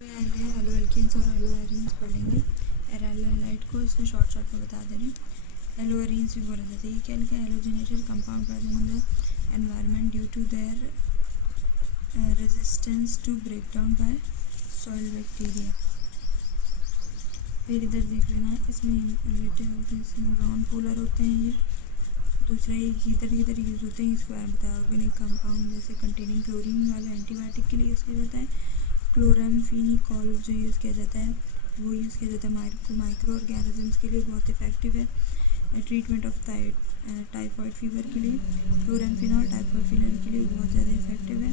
पहले halo alkanes और hello arenes पढ़ लेंगे। एराइल हैलाइड को इसमें शॉर्ट में बता दे रहे हैं। हेलो एरीन्स भी बोला जाता है। ये क्या लिखा है? Halogenated compound present in the environment due to their resistance to break down by soil bacteria. फिर इधर देख लेना है, इसमें नॉन पोलर होते हैं। ये दूसरा ये किधर यूज़ होते हैं इसके बारे में बताया। ऑर्गेनिक कंपाउंड जैसे कंटेनिंग क्लोरीन वाले एंटीबायोटिक के लिए यूज़ किया जाता है। क्लोरामफेनिकॉल जो यूज़ किया जाता है वो यूज़ किया जाता है माइक्रो ऑर्गेनिजम्स के लिए, बहुत इफेक्टिव है। ट्रीटमेंट ऑफ टाइफॉइड फीवर के लिए क्लोरामफेनॉल टाइफॉइड फीवर के लिए बहुत ज़्यादा इफेक्टिव है।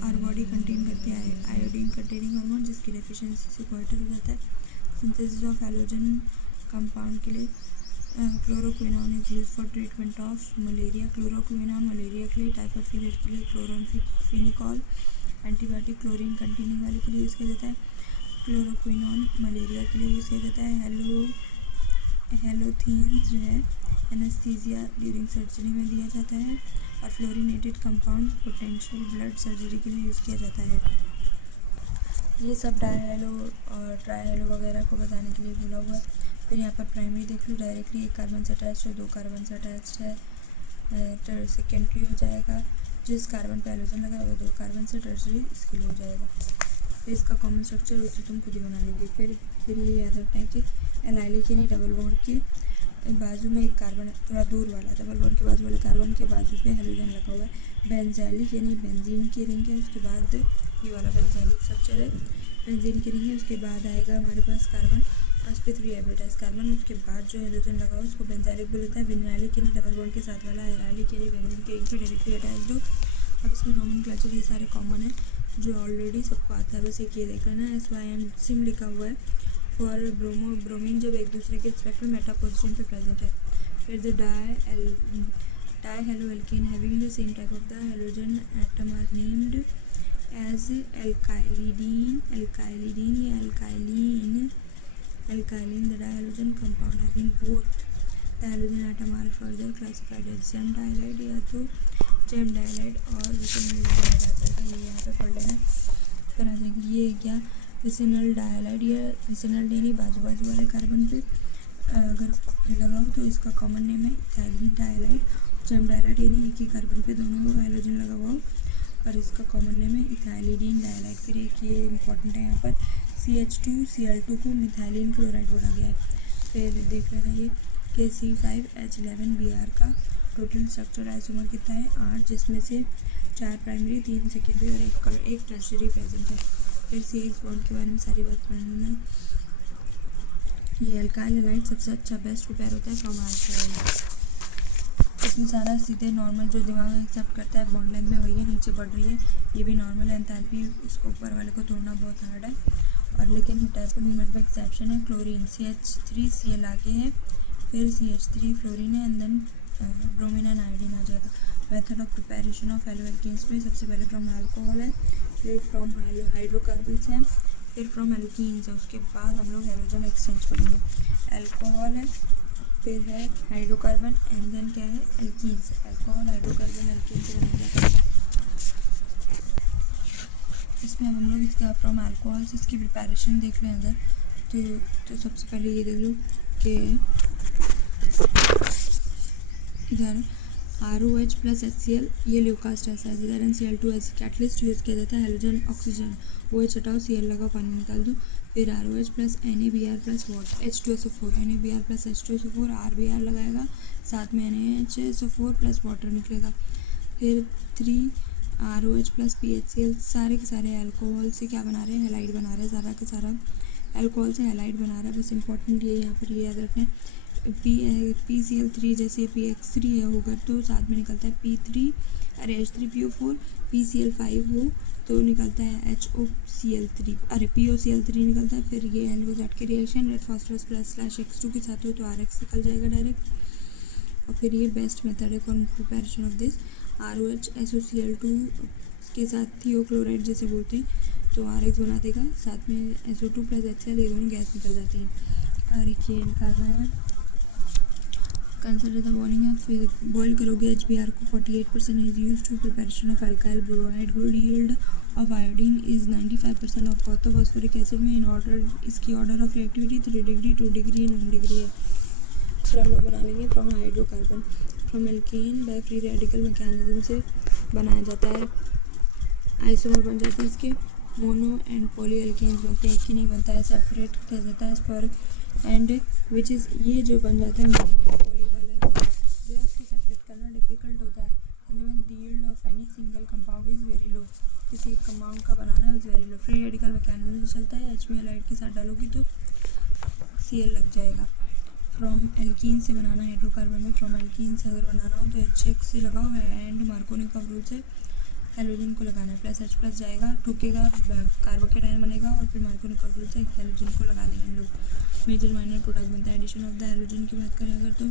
और बॉडी कंटेन करती है आयोडीन कंटेनिंग हार्मोन, जिसकी डेफिशिएंसी से क्वार्टर हो जाता है। सिंथेसिस ऑफ हैलोजन कंपाउंड के लिए chloroquinone is use for treatment of malaria. Chloroquinone malaria के लिए, टाइफॉइड फीवर के लिए क्लोरामफेनिकॉल एंटीबायोटिक क्लोरीन कंटेनिंग वाले के लिए यूज़ किया जाता है। क्लोरोक्विनोन मलेरिया के लिए यूज़ किया जाता है। हेलोथीन्स जो है एनेस्थीसिया ड्यूरिंग सर्जरी में दिया जाता है। और fluorinated compound potential blood surgery के लिए यूज़ किया जाता है। ये सब डायहेलो और ट्राइहेलो वगैरह को बताने के लिए बोला हुआ है। फिर यहाँ पर प्राइमरी देख लो, डायरेक्टली एक कार्बन से अटैच है, 2 कार्बन से अटैच है। सेकेंडरी हो जाएगा, जिस कार्बन पे हैलोजन लगा है वो 2 कार्बन से, टर्शरी इसके लिए हो जाएगा। फिर इसका कॉमन स्ट्रक्चर उसे तुम खुद ही बना लोगे। फिर ये याद रखना है कि एलाइलिक यानी डबल बॉन्ड के बाजू में एक कार्बन थोड़ा दूर वाला, डबल बॉन्ड के बाजू वाले कार्बन के बाजू पे हैलोजन लगा हुआ है। बेंजाइलिक यानी बेंजीन की रिंग है, उसके बाद ये वाला बेंजाइलिक स्ट्रक्चर है, बेंजीन की रिंग है। उसके बाद आएगा हमारे पास कार्बन, sp3 एबिटाइज कार्बन। उसके बाद जो हैलोजन लगा हो उसको बेंजाइलिक बोलता है। विनाइलिक यानी डबल बॉन्ड के साथ वाला, एराइलिक यानी बेंजीन की रिंग पे डायरेक्टली अटैच्ड हो। अब इसमें नोमेनक्लेचर ये सारे कॉमन है जो ऑलरेडी सबको आता है, बस एक ये देख लेना है। SYM लिखा हुआ है फॉर ब्रोमीन जब एक दूसरे के रिस्पेक्ट में मेटा पोजिशन पे प्रेजेंट है। फिर the dihaloalkane having the same type of the halogen atom are named as alkylidene या alkylene. The dihalogen compound having both the halogen atom are further classified as gem dihalide या तो GeM डाइलाइड और vicinal डाइलाइड आ जाएगा। ये यहाँ पे पढ़ लेना। फिर आ जाएगी ये क्या, विसिनल डाइलाइड या विसिनल यानी बाजू वाले कार्बन पे अगर लगाओ तो इसका कॉमन नेम है इथाइलिन डाइलाइड। जेम डाइलाइड यानी एक ही कार्बन पे दोनों हैलोजन लगा हुआ हो और इसका कॉमन नेम है इथाइलिडीन डाइलाइड। फिर एक ये इंपॉर्टेंट है, यहाँ पर CH2Cl2 को मिथाइलिन क्लोराइड बोला गया है। फिर देख लेना ये कि C5H11Br का टोटल स्ट्रक्चर आइसोमर कितना है 8, जिसमें से 4 प्राइमरी, 3 सेकेंडरी और एक टर्शरी प्रेजेंट है। फिर CH बॉन्ड के बारे में सारी बात पढ़ना। ये अल्काइल हैलाइड सबसे अच्छा बेस्ट प्रिपेयर होता है फ्रॉम अल्काइल। इसमें सारा सीधे नॉर्मल जो दिमाग एक्सेप्ट करता है बॉन्ड लेंथ में वही है, नीचे बढ़ रही है। ये भी नॉर्मल है। एंथैल्पी इसको ऊपर वाले को तोड़ना बहुत हार्ड है। और लेकिन डायपोल मूवमेंट में एक्सेप्शन है। क्लोरीन CH3Cl आगे है, फिर CH3 फ्लोरीन है, and then bromine and iodine आ जाएगा। Method of preparation of haloalkanes में सबसे पहले फ्रॉम अल्कोहल है, फिर फ्रॉम हाइड्रोकार्बन्स हैं, फिर फ्रॉम एल्कीन्स है। उसके बाद हम लोग हैलोजन एक्सचेंज करेंगे। अल्कोहल है, फिर है हाइड्रोकार्बन, एंड देन क्या है एल्कीन्स। अल्कोहल हाइड्रोकार्बन एल्कीन से बनेगा। इसमें अब हम लोग इसका फ्रॉम अल्कोहल से इसकी प्रिपरेशन देख लें अगर तो सबसे पहले ये देख लो कि इधर ROH + HCl ये ल्यूकास्ट एसिड, इधर NCl2 एज कैटलिस्ट यूज़ किया जाता है। हेलोजन ऑक्सीजन, OH हटाओ, Cl लगाओ, पानी निकाल दो। फिर ROH + NaBr + water H2SO4, NaBr + H2SO4, RBr लगाएगा, साथ में NaHSO4 + वाटर निकलेगा। फिर 3 ROH + PHCl, सारे के सारे अल्कोहल से क्या बना रहे हैं, हैलाइड बना रहे हैं। सारा का सारा अल्कोहल से हैलाइड बना रहा है। बस इंपॉर्टेंट ये यहाँ पर ये याद रखना है, PCl3 जैसे PX3 है होगा तो साथ में निकलता है H3PO4। PCl5 हो तो निकलता है POCl3 निकलता है। फिर ये एल हो जाट के रिएक्शन रेड फॉस्फोरस +/X2 के साथ हो तो RX निकल जाएगा डायरेक्ट। और फिर ये बेस्ट मेथड है for preparation of this. ROH SOCl2 के साथ थियोक्लोराइड जैसे बोलते हैं तो RX बना देगा, साथ में SO2 + HCl ये दोनों गैस निकल जाती हैं। और एक ये निकालना है कंसिडर द फॉलोइंग है, फिर बॉयल करोगे HBr को 48% is use to preparation of alkyl bromide, good yield of iodine is 95% of orthophosphoric acid में इन ऑर्डर, इसकी order of reactivity 3 degree 2 degree and 1 degree है। फिर हम लोग बना लेंगे from hydrocarbon, from alkane by free radical mechanism से बनाया जाता है, आइसोमर बन जाते हैं इसके, मोनो एंड पॉली एल्केन्स बनते हैं, एक ही नहीं बनता है, सेपरेट किया जाता है पर एंड विच इज़ ये जो बन जाता है मोनो पॉली वाला जो है उसको सेपरेट करना डिफिकल्ट होता है। The yield of any single compound is very low, किसी एक कंपाउंड का बनाना is very low. Free radical mechanism से चलता है, HBr लाइट के साथ डालोगी तो Cl लग जाएगा। फ्रॉम एल्कीन से बनाना हाइड्रोकार्बन में, फ्रॉम एल्कीन से अगर बनाना हो तो H से लगाओ एंड मार्कोनिक ऑफ रूल से हेलोजन को लगाना है, प्लस H प्लस जाएगा, ठोकेगा, कार्बोकेटायन बनेगा और फिर मार्कोनिक ऑफ रूल से हेलोजन को लगा देंगे हम लोग। मेजर माइनर प्रोडक्ट बनता है। एडिशन ऑफ द हेलोजन की बात करें अगर तो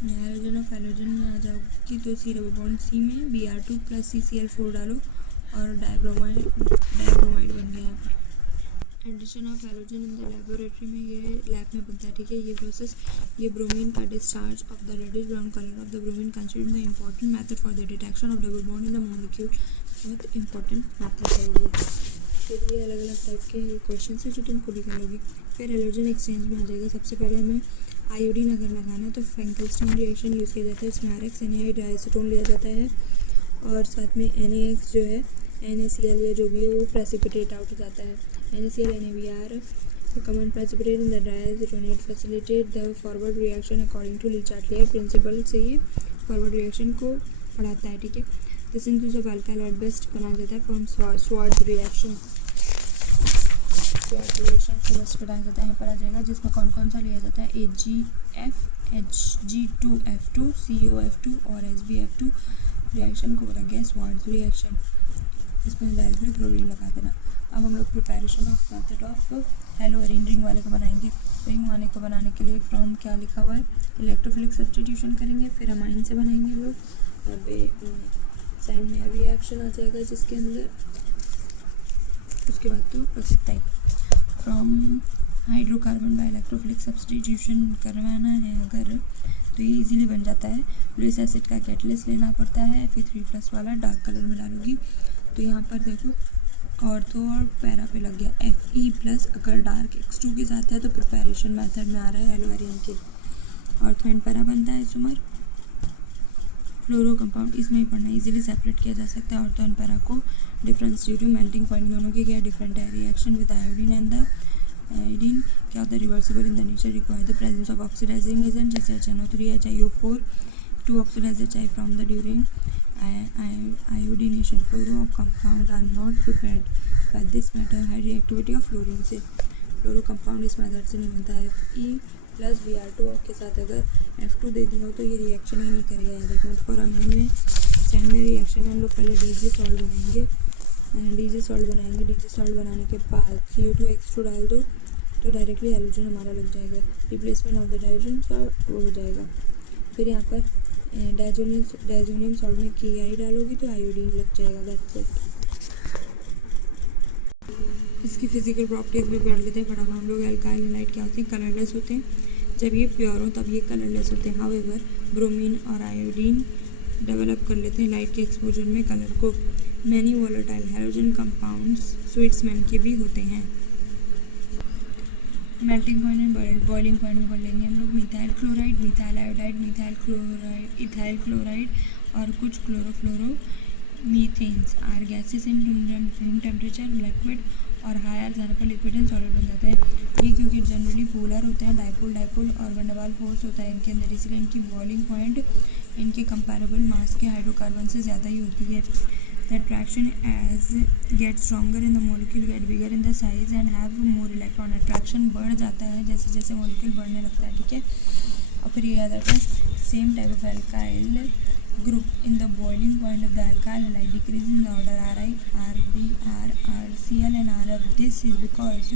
हेलोजन ऑफ हेलोजन में आ जाओगी तो C डबल बॉन्ड C में Br2 प्लस CCl4 डालो और डाइब्रोमाइड बन गया यहाँ पर। Addition of halogen in the laboratory में, ये लैब में बनता है, ठीक है। ये प्रोसेस, ये ब्रोमीन का discharge of the reddish brown colour of the bromine considered the important method for the detection of double bond in the molecule, बहुत इंपॉर्टेंट मेथड है ये। फिर ये अलग अलग टाइप के क्वेश्चन है जो तुम खुद ही कर लोगी। फिर हेलोजन एक्सचेंज में आ जाएगा, सबसे पहले हमें आयोडीन अगर लगाना है तो फेंकलस्टीन रिएक्शन यूज़ किया जाता है, इसमें RX NaI डाइएसीटोन लिया जाता है और साथ में NaX जो है NaCl या जो भी है वो प्रेसिपिटेट आउट हो जाता है। NaCl NaBr common precipitate in the diacetonate facilitate the forward reaction according to Le Chatelier principle से ये फॉरवर्ड रिएक्शन को बढ़ाता है, ठीक है। The synthesis of alkyl at best बनाया जाता है from Swartz reaction, Swartz reaction से बेस्ट बनाया जाता है। यहाँ पर आ जाएगा जिसमें कौन कौन सा लिया जाता है, AgF Hg2F2 COF2 और SbF2 रिएक्शन को बोला गया स्वार्ट्ज रिएक्शन, इसमें डायरेक्टली क्लोरीन लगा देना। अब हम लोग preparation of method of haloarene ring वाले को बनाएंगे। रिंग वाले को बनाने के लिए फ्रॉम क्या लिखा हुआ है, इलेक्ट्रोफिलिक सब्स्टिट्यूशन करेंगे, फिर अमाइन से बनाएंगे हम लोग और साइड में रिएक्शन आ जाएगा जिसके अंदर, उसके बाद तो बस इतना ही। From hydrocarbon by electrophilic substitution करवाना है अगर तो ये इजीली बन जाता है। लुइस एसिड का कैटलिस्ट लेना पड़ता है, फिर 3+ वाला डार्क कलर में डालोगी तो यहाँ पर देखो ऑर्थो और पैरा पे लग गया Fe+ अगर डार्क X2 के साथ है तो प्रिपरेशन मेथड में आ रहा है हेलोअरीन के। ऑर्थो एंड पैरा बनता है आइसोमर फ्लोरो कंपाउंड, इसमें ही पढ़ना, इजीली सेपरेट किया जा सकता है ऑर्थो एंड पैरा को। Difference due to melting point दोनों के क्या डिफरेंट है। Reaction with iodine and the iodine क्या होता है, reversible in the nature, require the presence of oxidising agent जैसे HNO3 HiO4 to oxidise HI from the during iodination. Fluoro of compound are not prepared by this method. High reactivity of fluorine से फ्लोरो compound इस method से नहीं बनता है। Fe+ Br2 के साथ अगर F2 दे दिया हो तो ये रिएक्शन ही नहीं करेगा। याद रखना। फॉर अमाइन में सेंड में रिएक्शन में हम लोग पहले डीजे सॉल्ट बनाएंगे, डीजे सॉल्ट बनाने के बाद CO2X2 डाल दो तो डायरेक्टली हेलोजन हमारा लग जाएगा, रिप्लेसमेंट ऑफ द डाइजन वो हो जाएगा। फिर यहाँ पर डायजोनियम सॉल्ट में KI डालोगी तो आयोडीन लग जाएगा, दैट्स इट। इसकी फिजिकल प्रॉपर्टीज भी पढ़ लेते हैं फटाफट हम लोग। एल्काइल हैलाइड क्या होते हैं, कलरलेस होते हैं, जब ये प्योर हो तब ये कलरलेस होते हैं। हाउएवर ब्रोमीन और आयोडीन डेवलप कर लेते हैं लाइट के एक्सपोजर में कलर को। मैनी वोलेटाइल हैलोजन कंपाउंड्स स्वीट्समैन के भी होते हैं। Melting point and boiling point में पढ़ लेंगे हम लोग। Methyl chloride, methyl iodide, methyl chloride, ethyl chloride और कुछ chlorofluoromethanes are gases in room temperature liquid और हायर जाने पर लिक्विड एंड सॉलिड बन जाता है। ये क्योंकि जनरली पोलर होते हैं, डाइपोल और वंडरवाल फोर्स होता है इनके अंदर, इसलिए इनकी बॉइलिंग पॉइंट इनके कंपैरेबल मास के हाइड्रोकार्बन से ज़्यादा ही होती है। The attraction as get stronger in the molecule get bigger in the size and have more electron. Attraction बढ़ जाता है जैसे जैसे molecule बढ़ने लगता है, ठीक है। और फिर ये याद रखें, same type of alkyl group in the boiling point of the alkyl halide decrease in the order Ri, Rb, RCl and Rf. This is because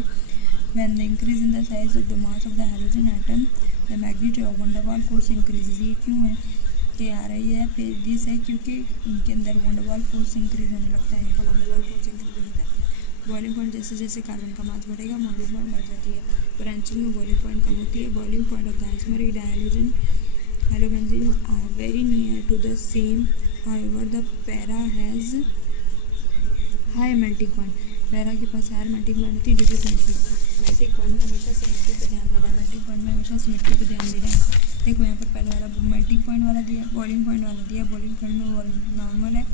when the increase in the size of the mass of the halogen atom, the magnitude of van der Waals force increases. ये क्यों है कि आ रही है, फिर this है क्योंकि इनके अंदर van der Waals force increase होने लगता है, इनका van der Waals force increase होता है। बॉइलिंग पॉइंट जैसे जैसे कार्बन का मास बढ़ेगा मॉलिक्यूल बढ़ जाती है। ब्रांचिंग में बॉइलिंग पॉइंट कम होती है। Boiling point of the isomer dihalogen Halobenzenes are very near to the same, however the para has high melting point. Para के पास हायर मेल्टिंग पॉइंट होती है due to symmetry. Melting point में हमेशा symmetry पे ध्यान देना है. मेल्टिंग पॉइंट में हमेशा सिमेट्री पे ध्यान देना है. देखो यहाँ पर पहले वाला मेल्टिंग पॉइंट वाला दिया, बॉइलिंग पॉइंट वाला दिया. बॉइलिंग पॉइंट में नॉर्मल है,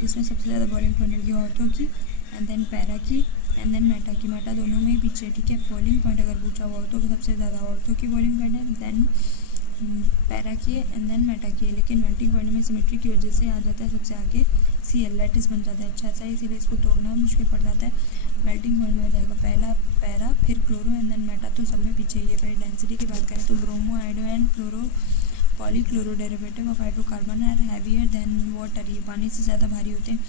जिसमें सबसे ज़्यादा बॉइलिंग पॉइंट लगी औरतों की, एंड देन पैरा की, एंड देन मेटा की. मेटा दोनों में ही पीछे, ठीक है. बॉइलिंग पॉइंट अगर पूछा हुआ औरतों को सबसे ज़्यादा औरतों की बॉइलिंग पॉइंट है, देन पैरा की है, एंड देन मेटा की है. लेकिन मेल्टिंग पॉइंट में सिमेट्री की वजह से आ जाता है सबसे आगे CL, लैटिस बन जाता है. अच्छा सा, इसीलिए इसको तोड़ना मुश्किल पड़ जाता है. मेल्टिंग पॉइंट में हो जाएगा पहला पैरा, फिर क्लोरो, एंड देन मेटा. तो सब में पीछे ही है. फिर डेंसिटी की बात करें तो bromo, iodo and chloro polychloro derivative of hydrocarbon are heavier than water. ये पानी से ज़्यादा भारी होते हैं.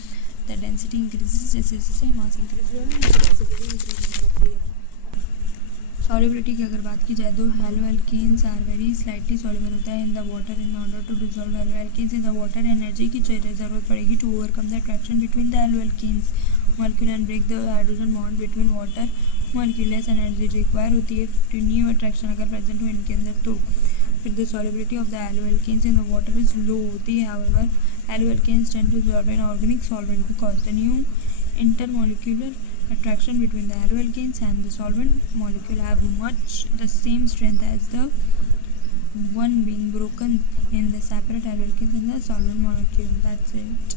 द डेंसिटी इंक्रीजेस, जैसे जैसे मास इंक्रीज हुआ है डेंसिटी भी इंक्रीज होने लगती है. सॉल्युबिलिटी की अगर बात की जाए तो haloalkanes are very slightly soluble होता है in the water. In order to dissolve haloalkanes in the water, energy की ज़रूरत पड़ेगी to overcome the attraction between the haloalkanes molecule and break the hydrogen bond between water molecule. Less energy require होती है to new attraction अगर present हो इनके अंदर. तो फिर the solubility of the haloalkanes in the water is low होती है. However haloalkanes tend to dissolve in organic solvent because the new intermolecular attraction between the haloalkanes and the solvent molecule have much the same strength as the one being broken in the separate haloalkanes and the solvent molecule. That's it.